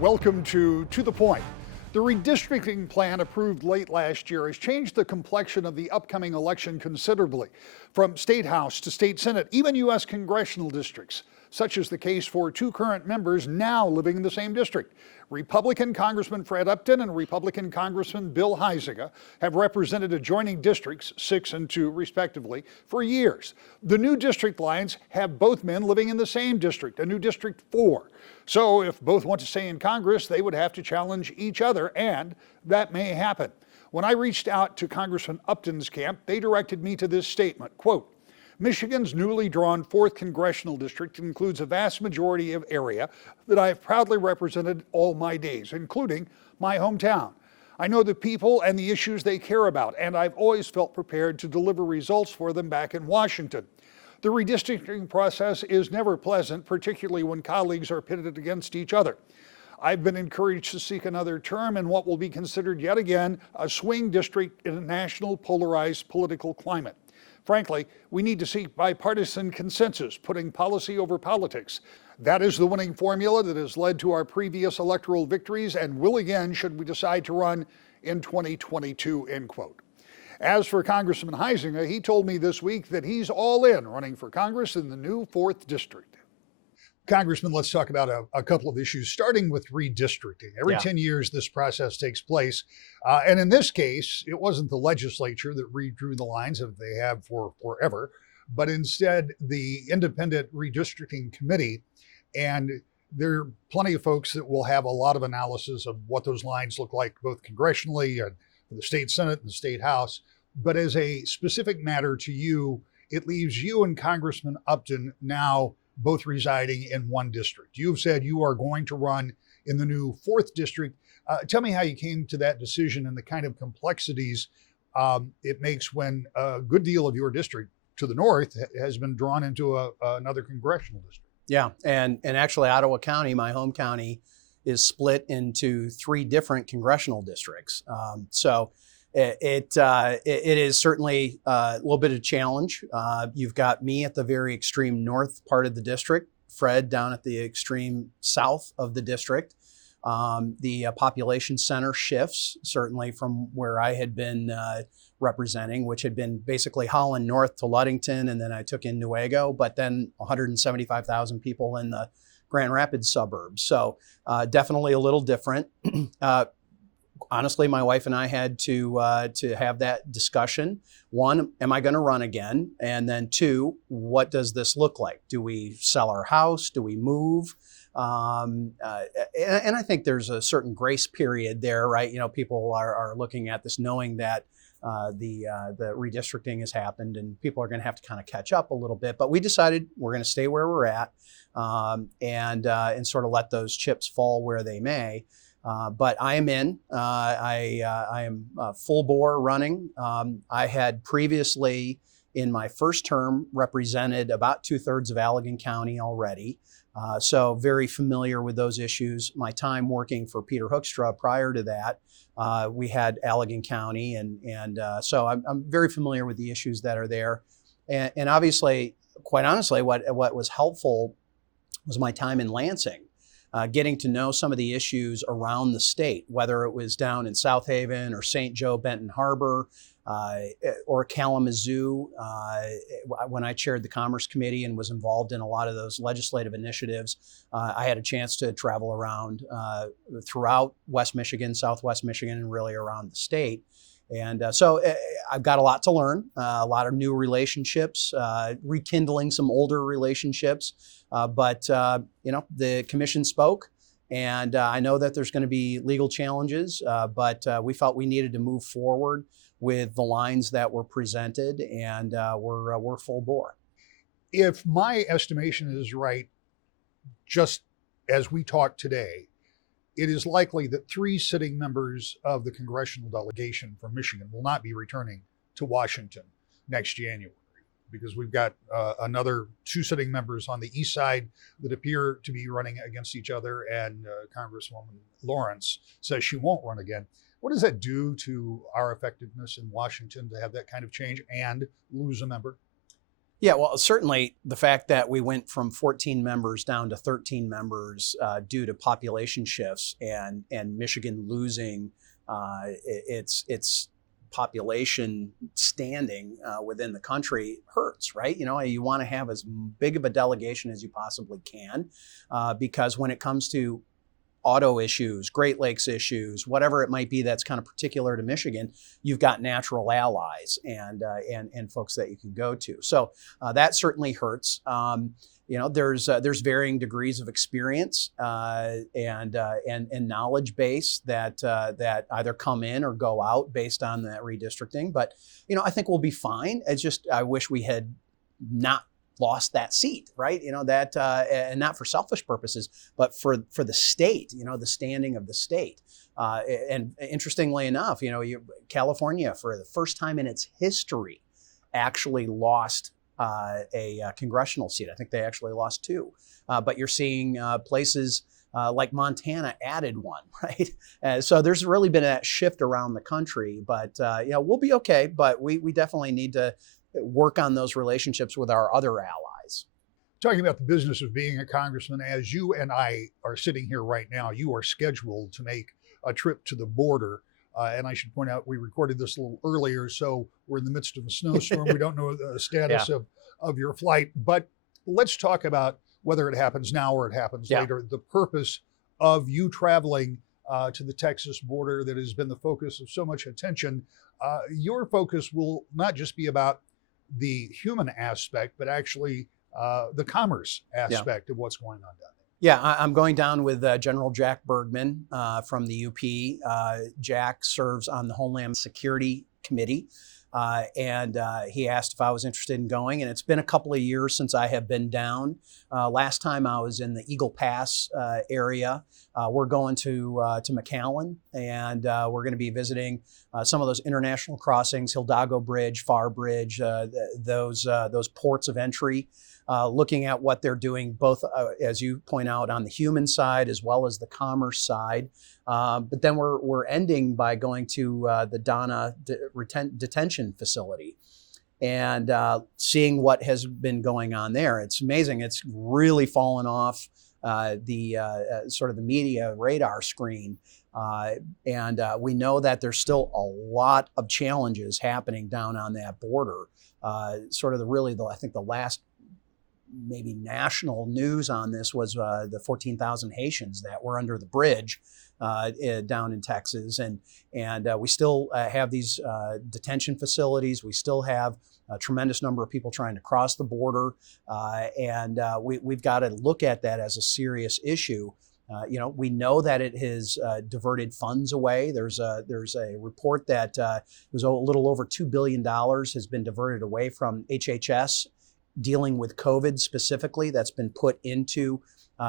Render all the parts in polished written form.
Welcome to the Point. The redistricting plan approved late last year has changed the complexion of the upcoming election considerably, from state house to state senate, even U.S. congressional districts. Such is the case for two current members now living in the same district. Republican Congressman Fred Upton and Republican Congressman Bill Huizenga have represented adjoining districts 6 and 2 respectively for years. The new district lines have both men living in the same district, a new District 4. So if both want to stay in Congress, they would have to challenge each other, and that may happen. When I reached out to Congressman Upton's camp, they directed me to this statement, quote, "Michigan's newly drawn 4th Congressional District includes a vast majority of area that I have proudly represented all my days, including my hometown. I know the people and the issues they care about, and I've always felt prepared to deliver results for them back in Washington. The redistricting process is never pleasant, particularly when colleagues are pitted against each other. I've been encouraged to seek another term in what will be considered yet again a swing district in a national polarized political climate. Frankly, we need to seek bipartisan consensus, putting policy over politics. That is the winning formula that has led to our previous electoral victories and will again should we decide to run in 2022, end quote. As for Congressman Huizenga, he told me this week that he's all in running for Congress in the new 4th District. Congressman, let's talk about a couple of issues, starting with redistricting. Every 10 years, this process takes place. And in this case, it wasn't the legislature that redrew the lines as they have for forever, but instead the Independent Redistricting Committee. And there are plenty of folks that will have a lot of analysis of what those lines look like, both congressionally and for the state Senate and the state House. But as a specific matter to you, it leaves you and Congressman Upton now both residing in one district. You've said you are going to run in the new 4th District. Tell me how you came to that decision and the kind of complexities it makes when a good deal of your district to the north has been drawn into another congressional district. Yeah, and actually Ottawa County, my home county, is split into 3 different congressional districts. So it is certainly a little bit of a challenge. You've got me at the very extreme north part of the district, Fred down at the extreme south of the district. The population center shifts certainly from where I had been representing, which had been basically Holland north to Ludington, and then I took in Newaygo, but then 175,000 people in the Grand Rapids suburbs. So definitely a little different. Honestly, my wife and I had to have that discussion. 1, am I going to run again? And then 2, what does this look like? Do we sell our house? Do we move? And I think there's a certain grace period there, right? You know, people are looking at this knowing that the redistricting has happened and people are going to have to kind of catch up a little bit. But we decided we're going to stay where we're at and sort of let those chips fall where they may. But I am in. I am full bore running. I had previously, in my first term, represented about 2/3 of Allegan County already. So very familiar with those issues. My time working for Peter Hoekstra prior to that, we had Allegan County, and so I'm very familiar with the issues that are there. And obviously, quite honestly, what was helpful was my time in Lansing. Getting to know some of the issues around the state, whether it was down in South Haven or St. Joe, Benton Harbor, or Kalamazoo. When I chaired the Commerce Committee and was involved in a lot of those legislative initiatives, I had a chance to travel around throughout West Michigan, Southwest Michigan, and really around the state. And so I've got a lot to learn, a lot of new relationships, rekindling some older relationships. But you know, the commission spoke, and I know that there's going to be legal challenges, but we felt we needed to move forward with the lines that were presented, and we're full bore. If my estimation is right, just as we talk today, it is likely that 3 sitting members of the congressional delegation from Michigan will not be returning to Washington next January, because we've got another 2 sitting members on the east side that appear to be running against each other, and Congresswoman Lawrence says she won't run again. What does that do to our effectiveness in Washington to have that kind of change and lose a member? Yeah, well, certainly the fact that we went from 14 members down to 13 members due to population shifts and Michigan losing its population standing within the country hurts, right? You want to have as big of a delegation as you possibly can because when it comes to auto issues, Great Lakes issues, whatever it might be that's kind of particular to Michigan, you've got natural allies and folks that you can go to. So that certainly hurts. There's varying degrees of experience and knowledge base that either come in or go out based on that redistricting. But I think we'll be fine. It's just I wish we had not lost that seat, right? That and not for selfish purposes, but for the state, the standing of the state. And interestingly enough, California, for the first time in its history, actually lost a congressional seat. I think they actually lost two. But you're seeing places like Montana added one, right? So there's really been that shift around the country. But we'll be okay. But we definitely need to work on those relationships with our other allies. Talking about the business of being a congressman, as you and I are sitting here right now, you are scheduled to make a trip to the border. And I should point out, we recorded this a little earlier, so we're in the midst of a snowstorm. We don't know the status of your flight. But let's talk about whether it happens now or it happens later. The purpose of you traveling to the Texas border that has been the focus of so much attention. Your focus will not just be about the human aspect, but actually the commerce aspect of what's going on down there. Yeah, I'm going down with General Jack Bergman from the UP. Jack serves on the Homeland Security Committee, and he asked if I was interested in going, and it's been a couple of years since I have been down. Last time I was in the Eagle Pass area. We're going to McAllen, and we're going to be visiting some of those international crossings, Hidalgo Bridge, Far Bridge, those ports of entry, looking at what they're doing, both, as you point out, on the human side as well as the commerce side. But then we're ending by going to the Donna detention facility and seeing what has been going on there. It's amazing. It's really fallen off the sort of the media radar screen. And we know that there's still a lot of challenges happening down on that border. Sort of I think the last maybe national news on this was the 14,000 Haitians that were under the bridge down in Texas. And we still have these detention facilities. We still have a tremendous number of people trying to cross the border. And we've got to look at that as a serious issue. We know that it has diverted funds away. There's a report that was a little over $2 billion has been diverted away from HHS dealing with COVID specifically. That's been put into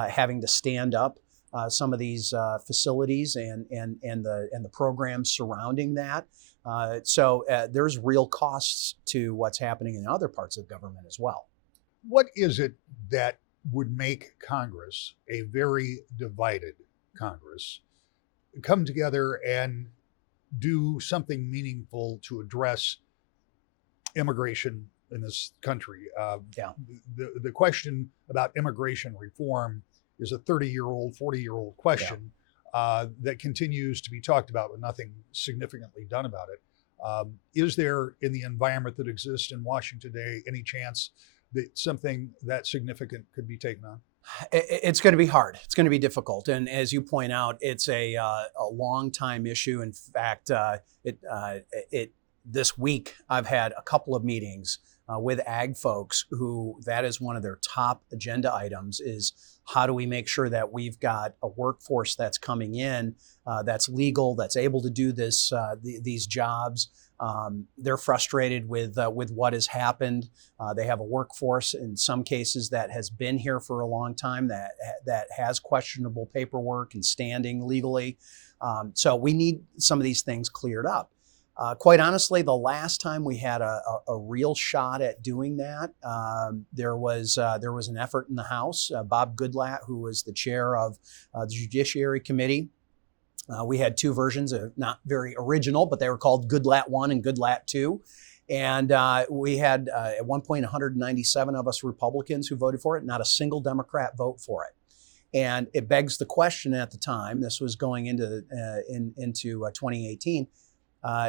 having to stand up some of these facilities and the programs surrounding that. So there's real costs to what's happening in other parts of government as well. What is it that would make Congress, a very divided Congress, come together and do something meaningful to address immigration in this country? The question about immigration reform is a 30-year-old, 40-year-old question that continues to be talked about, but nothing significantly done about it. Is there, in the environment that exists in Washington today, any chance that something that significant could be taken on? It's going to be hard. It's going to be difficult. And as you point out, it's a long time issue. In fact, this week I've had a couple of meetings with ag folks who that is one of their top agenda items is how do we make sure that we've got a workforce that's coming in that's legal, that's able to do these jobs. They're frustrated with what has happened. They have a workforce in some cases that has been here for a long time that has questionable paperwork and standing legally. So we need some of these things cleared up. Quite honestly, the last time we had a real shot at doing that, there was an effort in the House. Bob Goodlatte, who was the chair of the Judiciary Committee, we had two versions, not very original, but they were called Goodlatte 1 and Goodlatte 2. And we had, at one point, 197 of us Republicans who voted for it, not a single Democrat vote for it. And it begs the question at the time, this was going into 2018,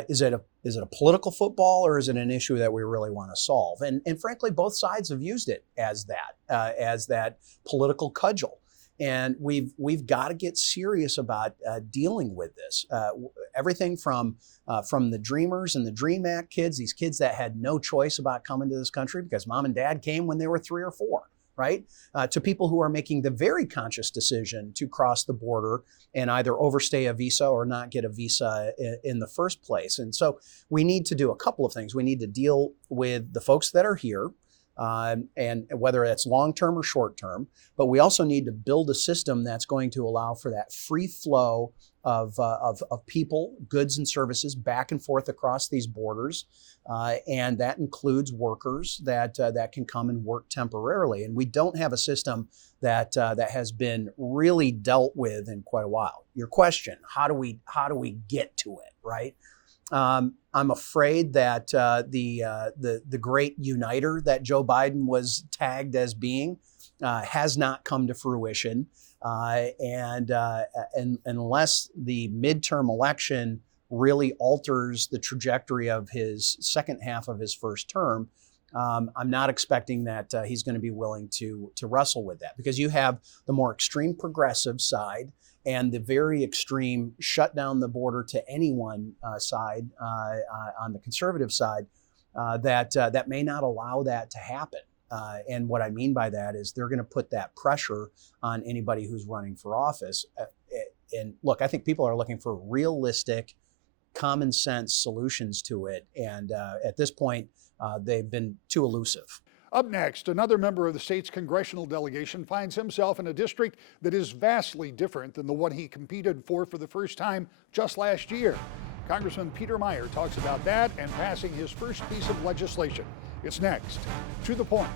is it a political football, or is it an issue that we really want to solve? And frankly, both sides have used it as that political cudgel. And we've got to get serious about dealing with this. Everything from the Dreamers and the Dream Act kids, these kids that had no choice about coming to this country because mom and dad came when they were 3 or 4. Right? To people who are making the very conscious decision to cross the border and either overstay a visa or not get a visa in the first place. And so we need to do a couple of things. We need to deal with the folks that are here, and whether it's long-term or short-term, but we also need to build a system that's going to allow for that free flow of people, goods, and services back and forth across these borders. And that includes workers that can come and work temporarily. And we don't have a system that has been really dealt with in quite a while. Your question: how do we get to it? Right? I'm afraid that the great uniter that Joe Biden was tagged as being has not come to fruition. And unless the midterm election really alters the trajectory of his second half of his first term, I'm not expecting that he's going to be willing to wrestle with that, because you have the more extreme progressive side and the very extreme shut down the border to anyone side on the conservative side that may not allow that to happen. And what I mean by that is they're going to put that pressure on anybody who's running for office. And look, I think people are looking for realistic, common sense solutions to it. And at this point, they've been too elusive. Up next, another member of the state's congressional delegation finds himself in a district that is vastly different than the one he competed for the first time just last year. Congressman Peter Meyer talks about that and passing his first piece of legislation. It's next. To the Point.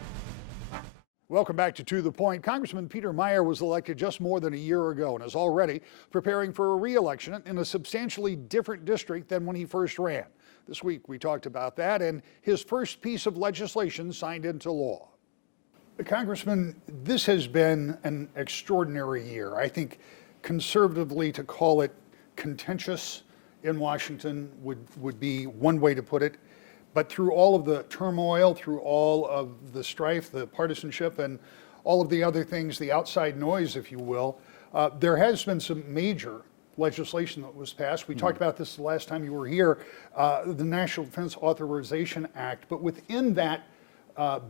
Welcome back to The Point. Congressman Peter Meyer was elected just more than a year ago and is already preparing for a re-election in a substantially different district than when he first ran. This week we talked about that and his first piece of legislation signed into law. Congressman, this has been an extraordinary year. I think conservatively to call it contentious in Washington would be one way to put it. But through all of the turmoil, through all of the strife, the partisanship, and all of the other things, the outside noise, if you will, there has been some major legislation that was passed. We talked about this the last time you were here, the National Defense Authorization Act. But within that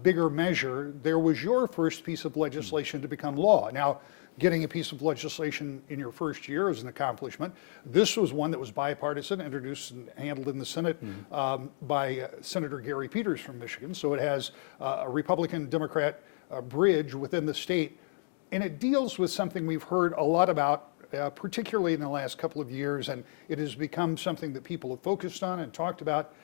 bigger measure, there was your first piece of legislation to become law. Now, getting a piece of legislation in your first year is an accomplishment. This was one that was bipartisan, introduced and handled in the Senate by Senator Gary Peters from Michigan. So it has a Republican-Democrat bridge within the state. And it deals with something we've heard a lot about, particularly in the last couple of years, and it has become something that people have focused on and talked about,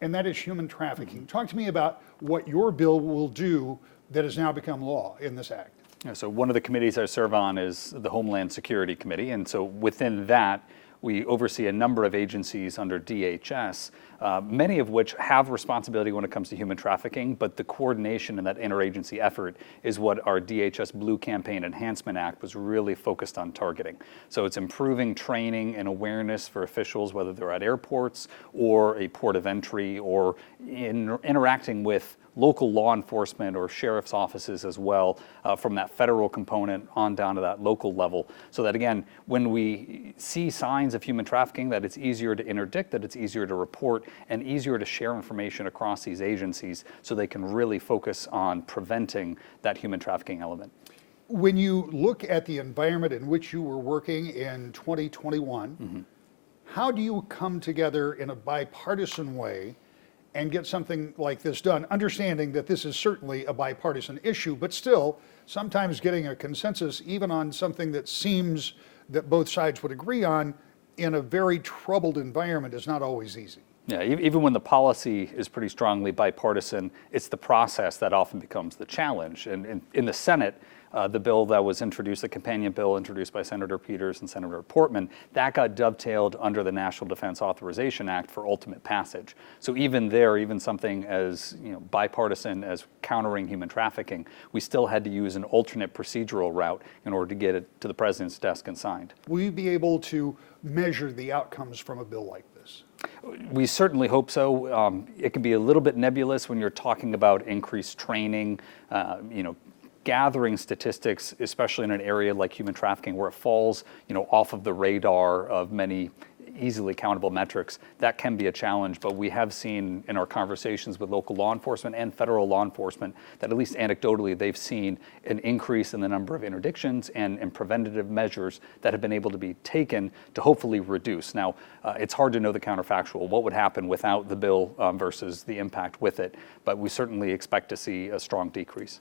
and that is human trafficking. Talk to me about what your bill will do that has now become law in this act. Yeah, so one of the committees I serve on is the Homeland Security Committee, and so within that, we oversee a number of agencies under DHS, many of which have responsibility when it comes to human trafficking, but the coordination in that interagency effort is what our DHS Blue Campaign Enhancement Act was really focused on targeting. So it's improving training and awareness for officials, whether they're at airports or a port of entry or interacting with local law enforcement or sheriff's offices as well, from that federal component on down to that local level, so that again, when we see signs of human trafficking, that it's easier to interdict, that it's easier to report, and easier to share information across these agencies so they can really focus on preventing that human trafficking element. When you look at the environment in which you were working in 2021, how do you come together in a bipartisan way and get something like this done, understanding that this is certainly a bipartisan issue, but still sometimes getting a consensus even on something that seems that both sides would agree on in a very troubled environment is not always easy. Yeah, even when the policy is pretty strongly bipartisan, it's the process that often becomes the challenge. And in the Senate, the bill that was introduced, the companion bill introduced by Senator Peters and Senator Portman, that got dovetailed under the National Defense Authorization Act for ultimate passage. So even there, even something as bipartisan as countering human trafficking, we still had to use an alternate procedural route in order to get it to the president's desk and signed. Will you be able to measure the outcomes from a bill like this? We certainly hope so. It can be a little bit nebulous when you're talking about increased training, gathering statistics, especially in an area like human trafficking where it falls, off of the radar of many easily countable metrics. That can be a challenge, but we have seen in our conversations with local law enforcement and federal law enforcement that at least anecdotally they've seen an increase in the number of interdictions and preventative measures that have been able to be taken to hopefully reduce. Now, it's hard to know the counterfactual, what would happen without the bill versus the impact with it, but we certainly expect to see a strong decrease.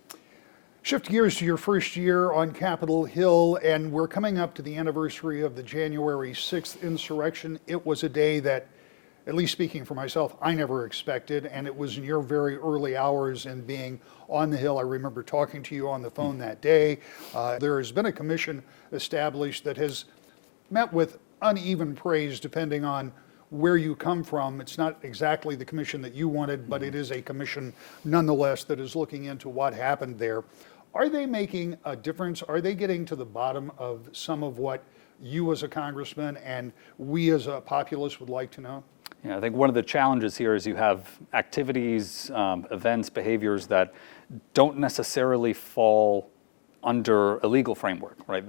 Shift gears to your first year on Capitol Hill, and we're coming up to the anniversary of the January 6th insurrection. It was a day that, at least speaking for myself, I never expected, and it was in your very early hours in being on the Hill. I remember talking to you on the phone that day. There has been a commission established that has met with uneven praise depending on where you come from. It's not exactly the commission that you wanted, but it is a commission nonetheless that is looking into what happened there. Are they making a difference? Are they getting to the bottom of some of what you as a congressman and we as a populace would like to know? Yeah, I think one of the challenges here is you have activities, events, behaviors that don't necessarily fall under a legal framework, right?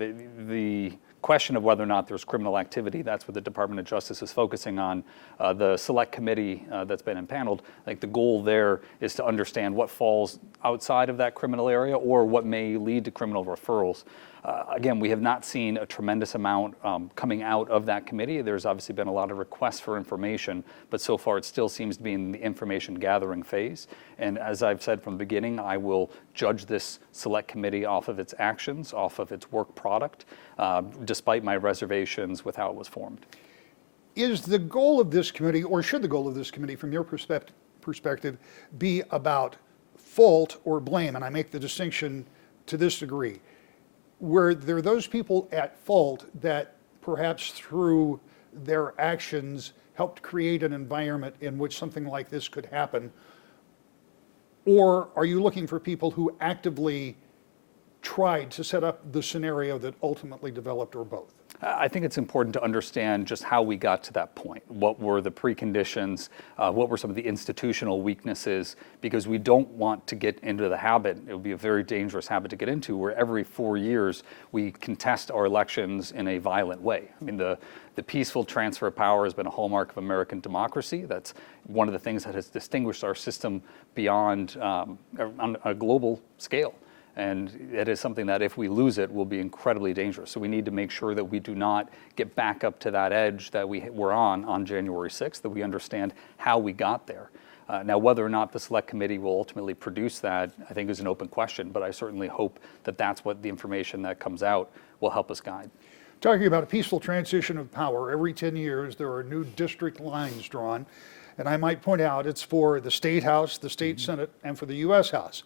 The question of whether or not there's criminal activity, that's what the Department of Justice is focusing on. The select committee that's been impaneled, I think the goal there is to understand what falls outside of that criminal area or what may lead to criminal referrals. Again, we have not seen a tremendous amount coming out of that committee. There's obviously been a lot of requests for information, but so far it still seems to be in the information gathering phase. And as I've said from the beginning, I will judge this select committee off of its actions, off of its work product, despite my reservations with how it was formed. Is the goal of this committee, or should the goal of this committee from your perspective be about fault or blame? And I make the distinction to this degree. Where there are those people at fault that perhaps through their actions helped create an environment in which something like this could happen? Or are you looking for people who actively tried to set up the scenario that ultimately developed, or both? I think it's important to understand just how we got to that point. What were the preconditions? What were some of the institutional weaknesses? Because we don't want to get into the habit, it would be a very dangerous habit to get into, where every 4 years we contest our elections in a violent way. I mean, the peaceful transfer of power has been a hallmark of American democracy. That's one of the things that has distinguished our system beyond on a global scale. And it is something that if we lose it will be incredibly dangerous. So we need to make sure that we do not get back up to that edge that we were on January 6th, that we understand how we got there. Now, whether or not the select committee will ultimately produce that, I think is an open question, but I certainly hope that that's what the information that comes out will help us guide. Talking about a peaceful transition of power, every 10 years there are new district lines drawn. And I might point out it's for the State House, the State Senate, and for the U.S. House.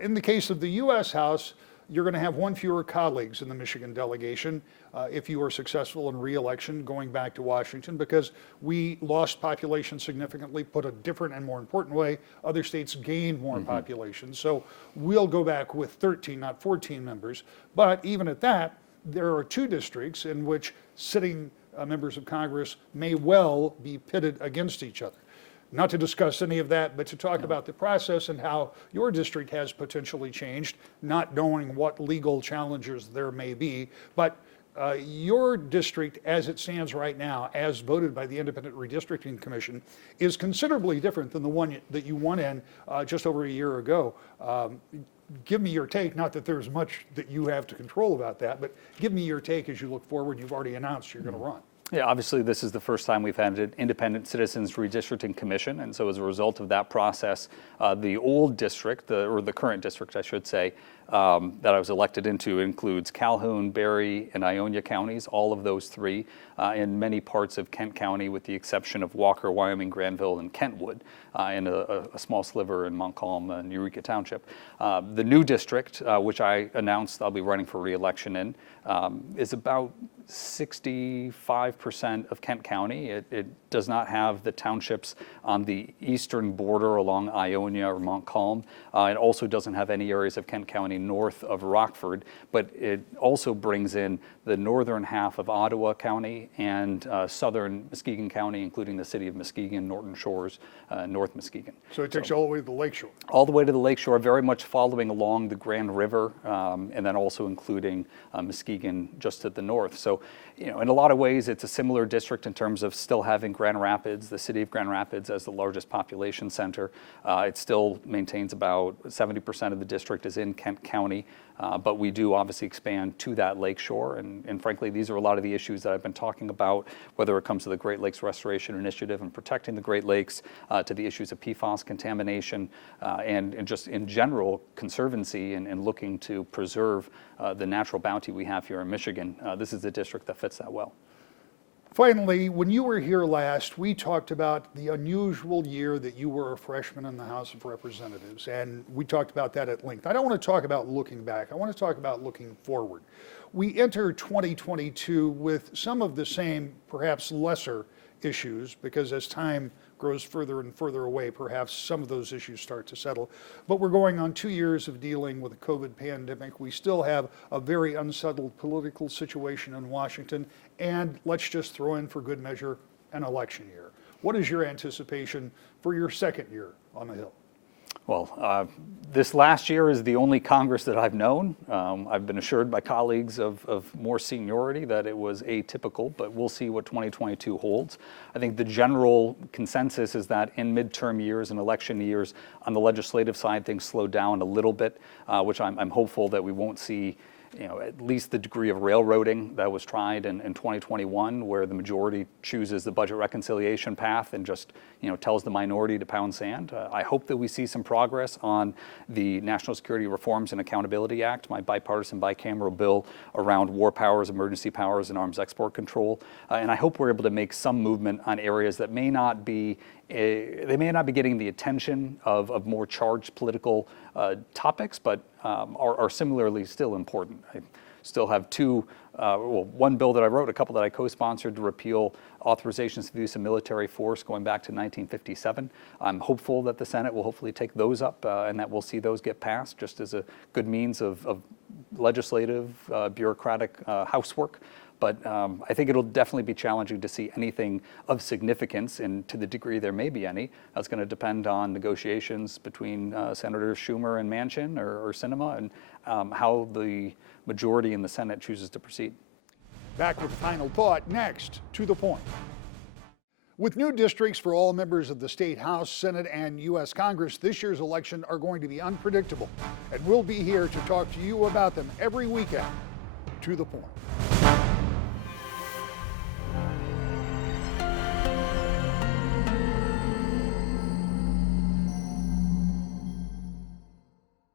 In the case of the U.S. House, you're going to have one fewer colleagues in the Michigan delegation if you are successful in re-election going back to Washington, because we lost population significantly. Put a different and more important way, other states gained more population. So we'll go back with 13, not 14 members. But even at that, there are 2 districts in which sitting members of Congress may well be pitted against each other. Not to discuss any of that, but to talk about the process and how your district has potentially changed, not knowing what legal challenges there may be. But your district, as it stands right now, as voted by the Independent Redistricting Commission, is considerably different than the one that you won in just over a year ago. Give me your take, not that there's much that you have to control about that, but give me your take as you look forward. You've already announced you're going to run. Yeah, obviously this is the first time we've had an independent citizens redistricting commission, and so as a result of that process, the old district, or the current district, I should say, that I was elected into includes Calhoun, Berry, and Ionia counties, all of those three, in many parts of Kent County with the exception of Walker, Wyoming, Granville, and Kentwood, and a small sliver in Montcalm and Eureka Township. The new district, which I announced I'll be running for re-election in, is about 65% of Kent County. It does not have the townships on the eastern border along Ionia or Montcalm. It also doesn't have any areas of Kent County north of Rockford, but it also brings in the northern half of Ottawa County and southern Muskegon County, including the city of Muskegon, Norton Shores, North Muskegon. So it takes you all the way to the lakeshore. All the way to the lakeshore, very much following along the Grand River, and then also including Muskegon just to the north. So, you know, in a lot of ways, it's a similar district in terms of still having Grand Rapids, the city of Grand Rapids, as the largest population center. It still maintains about 70% of the district is in Kent County, but we do obviously expand to that lakeshore. And frankly, these are a lot of the issues that I've been talking about, whether it comes to the Great Lakes Restoration Initiative and protecting the Great Lakes, to the issues of PFAS contamination, and just in general conservancy and looking to preserve the natural bounty we have here in Michigan. This is a district that fits that well. Finally, when you were here last, we talked about the unusual year that you were a freshman in the House of Representatives, and we talked about that at length. I don't want to talk about looking back. I want to talk about looking forward. We enter 2022 with some of the same, perhaps lesser issues, because as time grows further and further away, perhaps some of those issues start to settle. But we're going on 2 years of dealing with the COVID pandemic. We still have a very unsettled political situation in Washington, and let's just throw in for good measure an election year. What is your anticipation for your second year on the Hill? Well, this last year is the only Congress that I've known. I've been assured by colleagues of more seniority that it was atypical, but we'll see what 2022 holds. I think the general consensus is that in midterm years and election years, on the legislative side, things slow down a little bit, which I'm hopeful that we won't see, you know, at least the degree of railroading that was tried in 2021, where the majority chooses the budget reconciliation path and just, you know, tells the minority to pound sand. I hope that we see some progress on the National Security Reforms and Accountability Act, my bipartisan bicameral bill around war powers, emergency powers, and arms export control. And I hope we're able to make some movement on areas that may not be getting the attention of more charged political topics, but are similarly still important. I still have one bill that I wrote, a couple that I co-sponsored to repeal authorizations for the use of military force going back to 1957. I'm hopeful that the Senate will hopefully take those up and that we'll see those get passed just as a good means of legislative, bureaucratic housework. But I think it'll definitely be challenging to see anything of significance, and to the degree there may be any, that's going to depend on negotiations between Senators Schumer and Manchin or Sinema, and how the majority in the Senate chooses to proceed. Back with final thought next, To the Point. With new districts for all members of the State House, Senate, and U.S. Congress, this year's election are going to be unpredictable, and we'll be here to talk to you about them every weekend. To the Point.